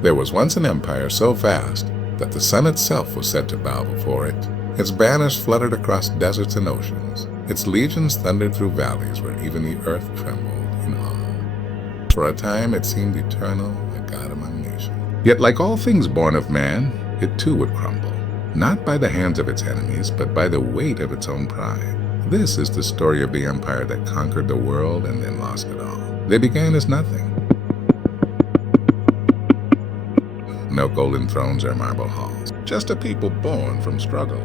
There was once an empire so vast that the sun itself was said to bow before it. Its banners fluttered across deserts and oceans. Its legions thundered through valleys where even the earth trembled in awe. For a time it seemed eternal, a god among nations. Yet like all things born of man, it too would crumble, not by the hands of its enemies, but by the weight of its own pride. This is the story of the empire that conquered the world and then lost it all. They began as nothing. No golden thrones or marble halls, just a people born from struggle,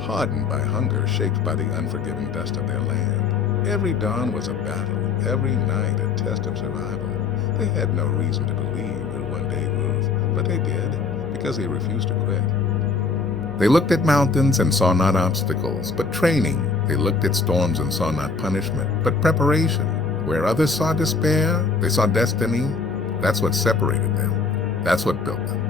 hardened by hunger, shaped by the unforgiving dust of their land. Every dawn was a battle, every night a test of survival. They had no reason to believe it would one day move, but they did, because they refused to quit. They looked at mountains and saw not obstacles, but training. They looked at storms and saw not punishment, but preparation. Where others saw despair, they saw destiny. That's what separated them. That's what built them.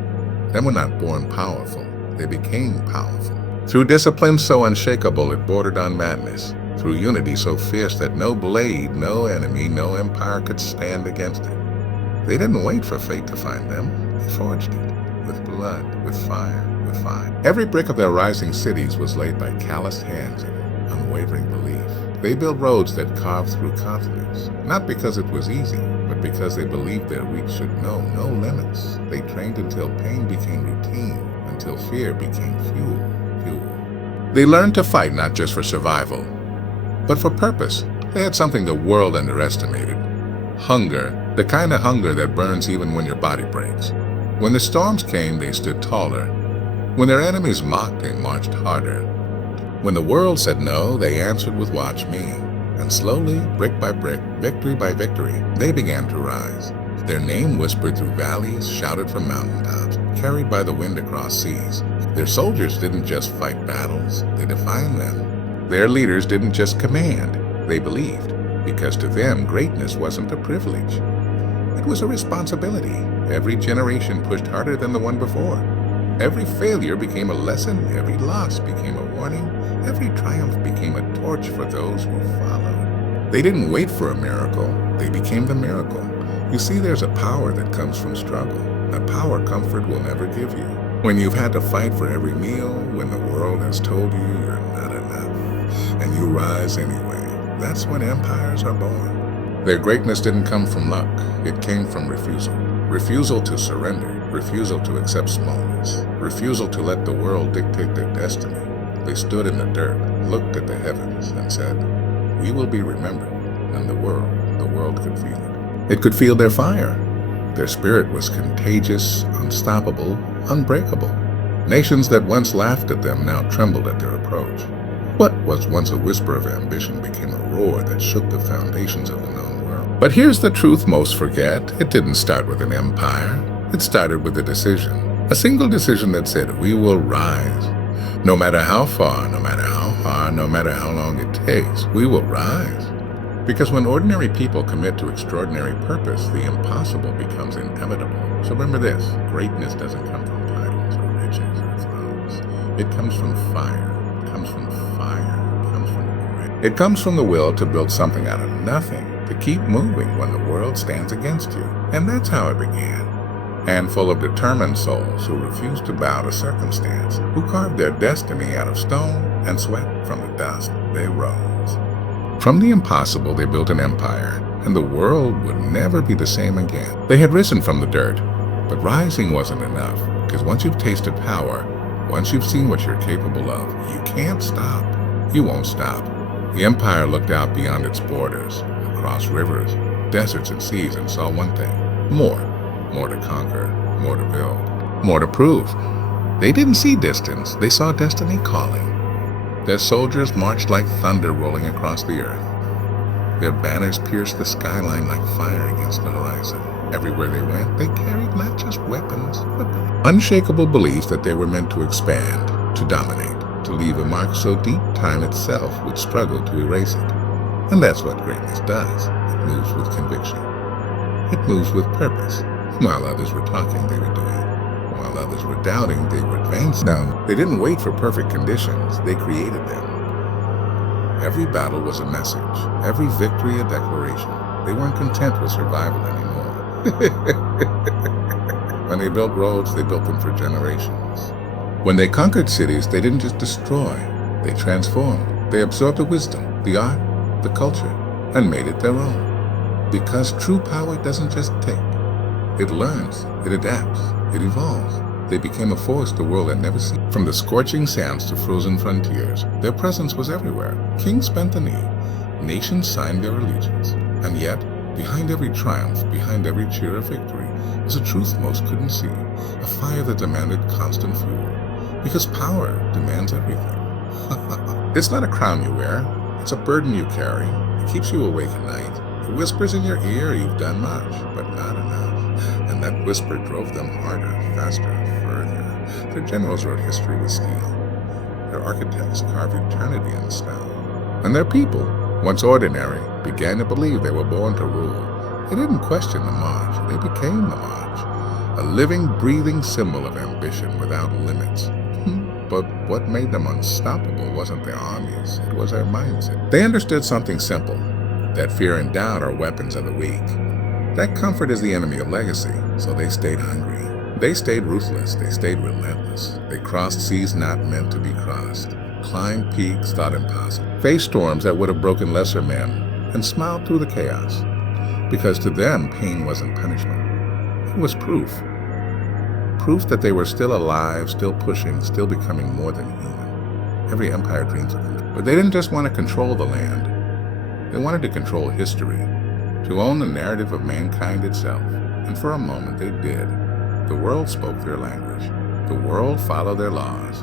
They were not born powerful. They became powerful. Through discipline so unshakable it bordered on madness. Through unity so fierce that no blade, no enemy, no empire could stand against it. They didn't wait for fate to find them. They forged it. With blood, with fire, with fire. Every brick of their rising cities was laid by calloused hands in unwavering belief. They built roads that carved through continents, not because it was easy, but because they believed their reach should know no limits. They trained until pain became routine, until fear became fuel. They learned to fight not just for survival, but for purpose. They had something the world underestimated. Hunger, the kind of hunger that burns even when your body breaks. When the storms came, they stood taller. When their enemies mocked, they marched harder. When the world said no, they answered with "Watch me." And slowly, brick by brick, victory by victory, they began to rise. Their name whispered through valleys, shouted from mountaintops, carried by the wind across seas. Their soldiers didn't just fight battles, they defined them. Their leaders didn't just command, they believed, because to them, greatness wasn't a privilege. It was a responsibility. Every generation pushed harder than the one before. Every failure became a lesson, every loss became a warning, every triumph became a torch for those who followed. They didn't wait for a miracle, they became the miracle. You see, there's a power that comes from struggle, a power comfort will never give you. When you've had to fight for every meal, when the world has told you you're not enough, and you rise anyway, that's when empires are born. Their greatness didn't come from luck, it came from refusal. Refusal to surrender, refusal to accept smallness, refusal to let the world dictate their destiny. They stood in the dirt, looked at the heavens, and said, "We will be remembered," and the world could feel it. It could feel their fire. Their spirit was contagious, unstoppable, unbreakable. Nations that once laughed at them now trembled at their approach. What was once a whisper of ambition became a roar that shook the foundations of the known world. But here's the truth most forget. It didn't start with an empire. It started with a decision. A single decision that said, "We will rise. No matter how far, no matter how hard, no matter how long it takes, we will rise." Because when ordinary people commit to extraordinary purpose, the impossible becomes inevitable. So remember this, greatness doesn't come from titles or riches or thrones. It comes from fire. It comes from fire. It comes from grit. It comes from the will to build something out of nothing, to keep moving when the world stands against you. And that's how it began. A handful of determined souls who refused to bow to circumstance, who carved their destiny out of stone and sweat from the dust they rose. From the impossible, they built an empire, and the world would never be the same again. They had risen from the dirt, but rising wasn't enough, because once you've tasted power, once you've seen what you're capable of, you can't stop. You won't stop. The empire looked out beyond its borders, across rivers, deserts, and seas, and saw one thing. More to conquer, more to build, more to prove. They didn't see distance, they saw destiny calling. Their soldiers marched like thunder rolling across the earth. Their banners pierced the skyline like fire against the horizon. Everywhere they went, they carried not just weapons, but unshakable beliefs that they were meant to expand, to dominate, to leave a mark so deep time itself would struggle to erase it. And that's what greatness does. It moves with conviction. It moves with purpose. While others were talking, they were doing. While others were doubting, they were advancing. Now, they didn't wait for perfect conditions, they created them. Every battle was a message, every victory a declaration. They weren't content with survival anymore. When they built roads, they built them for generations. When they conquered cities, they didn't just destroy, they transformed. They absorbed the wisdom, the art, the culture, and made it their own. Because true power doesn't just take. It learns, it adapts, it evolves. They became a force the world had never seen. From the scorching sands to frozen frontiers, their presence was everywhere. Kings bent the knee, nations signed their allegiance. And yet, behind every triumph, behind every cheer of victory, was a truth most couldn't see, a fire that demanded constant fuel. Because power demands everything. It's not a crown you wear, it's a burden you carry. It keeps you awake at night. It whispers in your ear you've done much, but not enough. And that whisper drove them harder, faster, further. Their generals wrote history with steel. Their architects carved eternity in the snow. And their people, once ordinary, began to believe they were born to rule. They didn't question the march, they became the march. A living, breathing symbol of ambition without limits. But what made them unstoppable wasn't their armies, it was their mindset. They understood something simple, that fear and doubt are weapons of the weak. That comfort is the enemy of legacy, so they stayed hungry. They stayed ruthless, they stayed relentless. They crossed seas not meant to be crossed, climbed peaks thought impossible, faced storms that would have broken lesser men, and smiled through the chaos. Because to them, pain wasn't punishment, it was proof. Proof that they were still alive, still pushing, still becoming more than human. Every empire dreams of it. But they didn't just want to control the land. They wanted to control history, to own the narrative of mankind itself. And for a moment they did. The world spoke their language. The world followed their laws.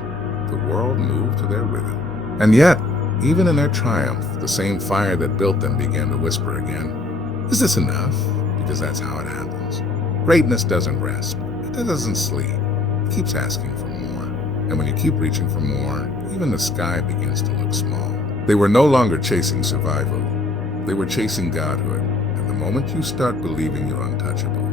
The world moved to their rhythm. And yet, even in their triumph, the same fire that built them began to whisper again, "Is this enough?" Because that's how it happens. Greatness doesn't rest. It doesn't sleep. It keeps asking for more. And when you keep reaching for more, even the sky begins to look small. They were no longer chasing survival. They were chasing godhood. And the moment you start believing you're untouchable,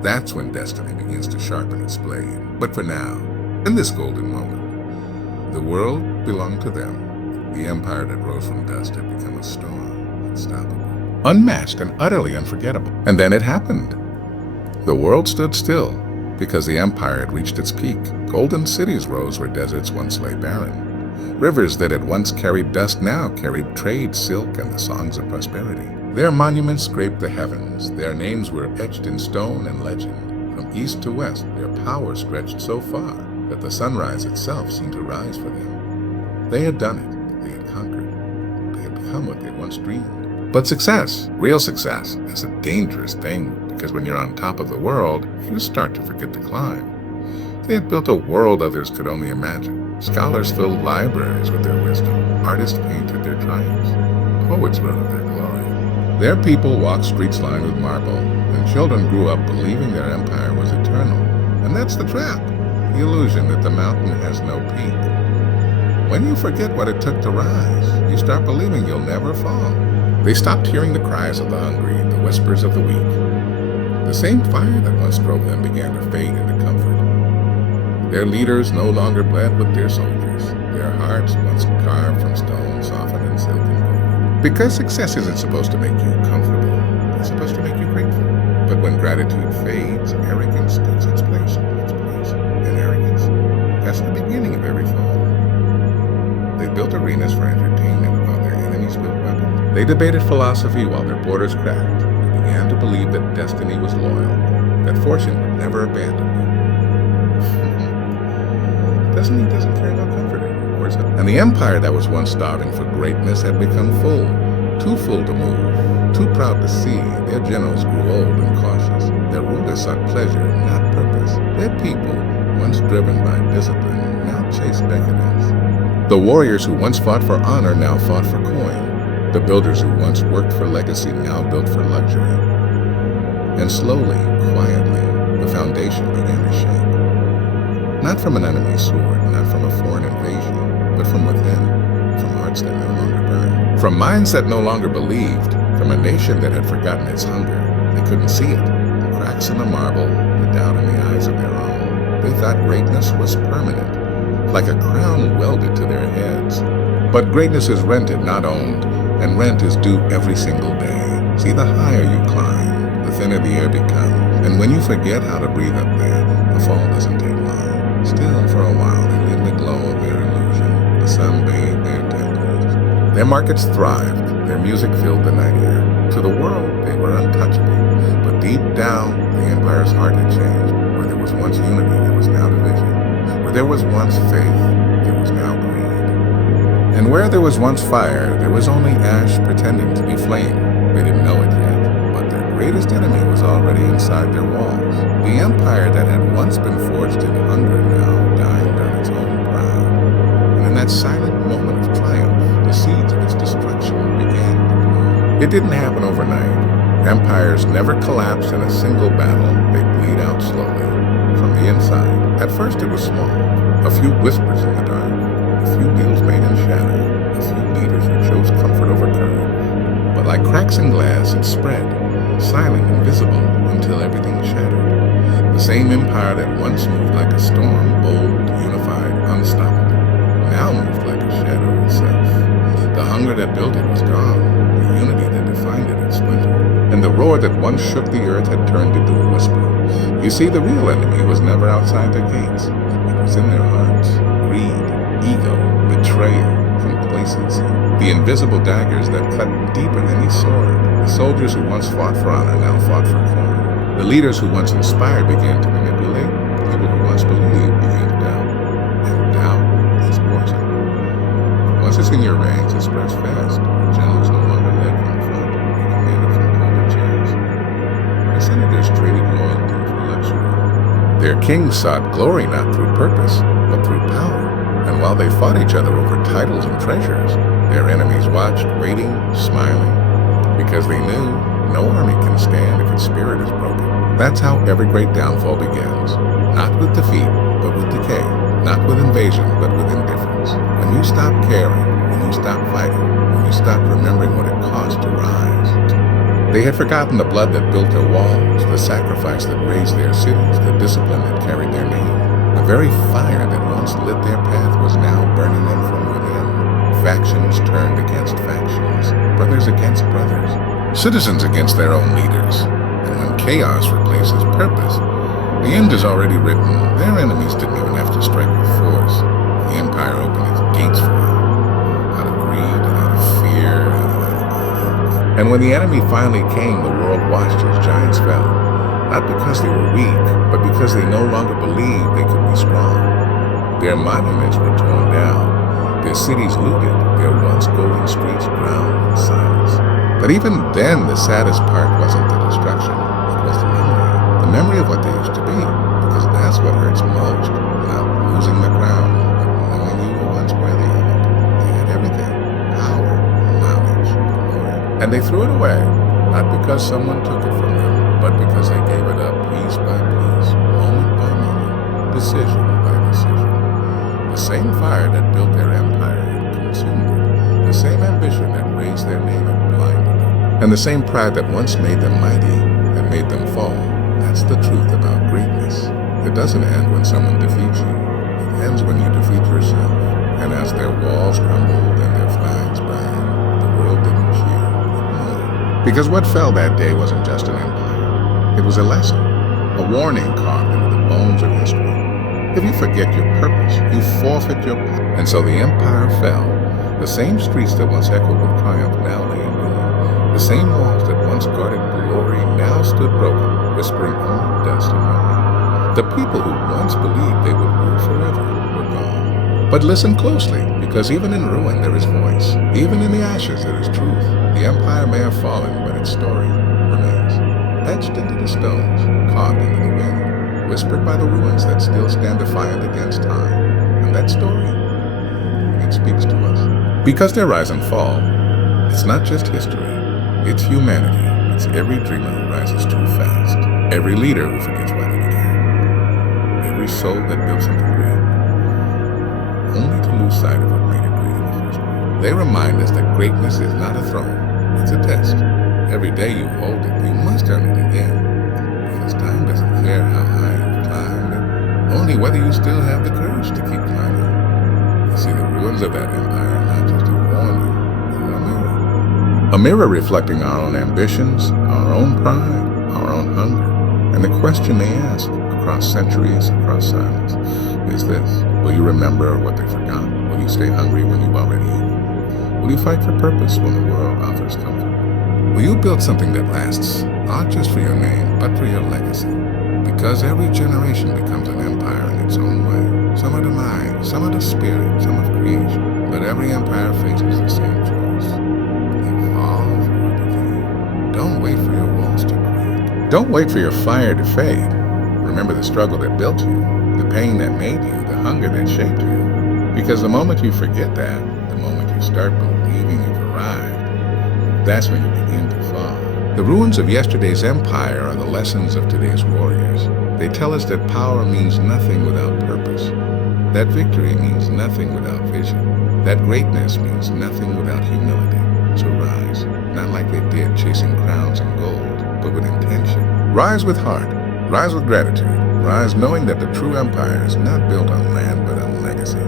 that's when destiny begins to sharpen its blade. But for now, in this golden moment, the world belonged to them. The empire that rose from dust had become a storm, unstoppable, unmatched and utterly unforgettable. And then it happened. The world stood still. Because the empire had reached its peak. Golden cities rose where deserts once lay barren. Rivers that had once carried dust now carried trade, silk, and the songs of prosperity. Their monuments scraped the heavens. Their names were etched in stone and legend. From east to west, their power stretched so far that the sunrise itself seemed to rise for them. They had done it. They had conquered. They had become what they once dreamed. But success, real success, is a dangerous thing. Because when you're on top of the world, you start to forget to climb. They had built a world others could only imagine. Scholars filled libraries with their wisdom. Artists painted their triumphs. Poets wrote of their glory. Their people walked streets lined with marble, and children grew up believing their empire was eternal. And that's the trap, the illusion that the mountain has no peak. When you forget what it took to rise, you start believing you'll never fall. They stopped hearing the cries of the hungry, the whispers of the weak. The same fire that once drove them began to fade into comfort. Their leaders no longer bled with their soldiers. Their hearts, once carved from stone, softened in silk and gold. Because success isn't supposed to make you comfortable. It's supposed to make you grateful. But when gratitude fades, arrogance takes its place. And arrogance, that's the beginning of every fall. They built arenas for entertainment while their enemies built weapons. They debated philosophy while their borders cracked. Began to believe that destiny was loyal, that fortune would never abandon you. Destiny doesn't care about comfort anymore. And the empire that was once starving for greatness had become full, too full to move, too proud to see. Their generals grew old and cautious. Their rulers sought pleasure, not purpose. Their people, once driven by discipline, now chased decadence. The warriors who once fought for honor now fought for coin. The builders who once worked for legacy now built for luxury. And slowly, quietly, the foundation began to shake. Not from an enemy's sword, not from a foreign invasion, but from within, from hearts that no longer burned. From minds that no longer believed, from a nation that had forgotten its hunger. They couldn't see it. The cracks in the marble, the doubt in the eyes of their own. They thought greatness was permanent, like a crown welded to their heads. But greatness is rented, not owned. And rent is due every single day. See, the higher you climb, the thinner the air becomes. And when you forget how to breathe up there, Their markets thrived, their music filled the night air. To the world, they were untouchable. But deep down, the Empire's heart had changed. Where there was once unity, there was now division. Where there was once faith, there was now greed. And where there was once fire, there was only ash pretending to be flame. They didn't know it yet, but their greatest enemy was already inside their walls. The empire that had once been forged in hunger now dined on its own pride. And in that silent moment of triumph, the seeds of its destruction began to bloom. It didn't happen overnight. Empires never collapse in a single battle. They bleed out slowly, from the inside. At first it was small, a few whispers in the dark, a few deals made in shadow, a few leaders who chose comfort over courage. But like cracks in glass, it spread, silent, invisible, until everything shattered. The same empire that once moved like a storm, bold, unified, unstoppable, now moved like a shadow itself. The hunger that built it was gone, the unity that defined it had splintered, and the roar that once shook the earth had turned into a whisper. You see, the real enemy was never outside their gates. It was in their hearts. Greed, ego, betrayal, complacency. The invisible daggers that cut deeper than any sword. The soldiers who once fought for honor now fought for coin. The leaders who once inspired began to manipulate. People who once believed began to doubt. And doubt is poison. Once it's in your ranks, it spreads fast. Generals no longer led from the front. They commanded from golden chairs. The senators traded loyalty for luxury. Their kings sought glory not through purpose, but through power. And while they fought each other over titles and treasures, their enemies watched, waiting, smiling, because they knew no army can stand if its spirit is broken. That's how every great downfall begins. Not with defeat, but with decay. Not with invasion, but with indifference. When you stop caring, when you stop fighting, when you stop remembering what it cost to rise. They had forgotten the blood that built their walls, the sacrifice that raised their cities, the discipline that carried their name. The very fire that once lit their path was now burning them from within. Factions turned against factions, brothers against brothers, citizens against their own leaders. And when chaos replaces purpose, the end is already written. Their enemies didn't even have to strike with force. The empire opened its gates for them, out of greed, out of fear, and when the enemy finally came, the world watched as giants fell. Not because they were weak, but because they no longer believed they could be strong. Their monuments were torn down, their cities looted, their once golden streets drowned in silence. But even then, the saddest part wasn't the destruction, it was the memory of what they used to be, because that's what hurts most, not losing the crown, but knowing you were once worthy of it. They had everything, power, knowledge, glory, and they threw it away, not because someone took it from them, but because they gave it up piece by piece, moment by moment, decision by decision. The same fire that built their empire had consumed it. The same ambition that raised their name had blinded them. And the same pride that once made them mighty had made them fall. That's the truth about greatness. It doesn't end when someone defeats you. It ends when you defeat yourself. And as their walls crumbled and their flags burned, the world didn't cheer, it mourned. Because what fell that day wasn't just an empire. It was a lesson, a warning carved into the bones of history. If you forget your purpose, you forfeit your power. And so the empire fell. The same streets that once echoed with triumph now lay in ruin. The same walls that once guarded glory now stood broken, whispering only dust and memory. The people who once believed they would rule forever were gone. But listen closely, because even in ruin there is voice. Even in the ashes there is truth. The empire may have fallen, but its story remains. Etched into the stones, carved into the wind, whispered by the ruins that still stand defiant against time. And that story, it speaks to us. Because their rise and fall, it's not just history, it's humanity. It's every dreamer who rises too fast, every leader who forgets why they began, every soul that built something great, only to lose sight of what made it great in the first place. They remind us that greatness is not a throne, it's a test. Every day you hold it, you must earn it again. Because time doesn't care how high you've climbed, only whether you still have the courage to keep climbing. You see, the ruins of that empire are not just a warning, they're a mirror. A mirror reflecting our own ambitions, our own pride, our own hunger. And the question they ask, across centuries, across silence, is this: will you remember what they forgot? Will you stay hungry when you've already eaten? Will you fight for purpose when the world offers comfort? Will you build something that lasts, not just for your name, but for your legacy? Because every generation becomes an empire in its own way. Some are the mind, some are the spirit, some of creation. But every empire faces the same choice. Evolve or decay. Don't wait for your walls to break. Don't wait for your fire to fade. Remember the struggle that built you, the pain that made you, the hunger that shaped you. Because the moment you forget that, the moment you start believing you've arrived, that's when you begin to fall. The ruins of yesterday's empire are the lessons of today's warriors. They tell us that power means nothing without purpose, that victory means nothing without vision, that greatness means nothing without humility. So rise, not like they did chasing crowns and gold, but with intention. Rise with heart, rise with gratitude, rise knowing that the true empire is not built on land but on legacy.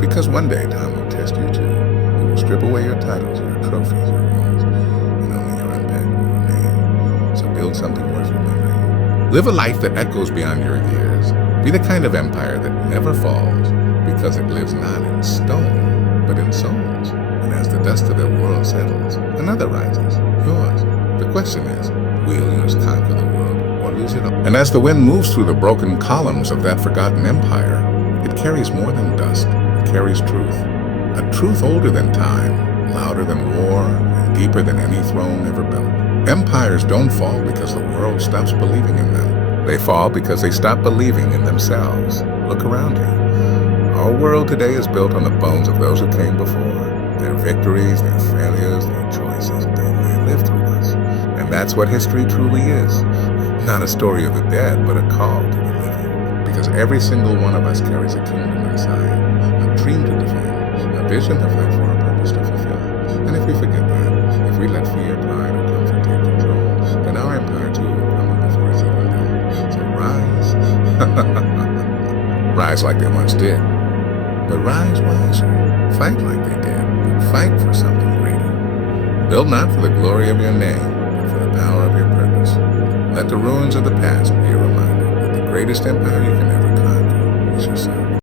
Because one day time will test you too. It will strip away your titles, your trophies, your wounds, and only your unpacked will remain. So build something worth remembering. Live a life that echoes beyond your years. Be the kind of empire that never falls, because it lives not in stone, but in souls. And as the dust of their world settles, another rises, yours. The question is, will yours conquer the world or lose it all? And as the wind moves through the broken columns of that forgotten empire, it carries more than dust. It carries truth. A truth older than time, louder than war, and deeper than any throne ever built. Empires don't fall because the world stops believing in them. They fall because they stop believing in themselves. Look around you. Our world today is built on the bones of those who came before. Their victories, their failures, their choices, they live through us. And that's what history truly is. Not a story of the dead, but a call to the living. Because every single one of us carries a kingdom inside, a dream to defend, a vision to fight for, a purpose to fulfill. And if we forget that, if we let fear, pride, or comfort take control, then our empire too will crumble before it's even done. So rise. Rise like they once did. But rise wiser. Fight like they did. But fight for something greater. Build not for the glory of your name, but for the power of your purpose. Let the ruins of the past be a reminder that the greatest empire you can ever conquer is yourself.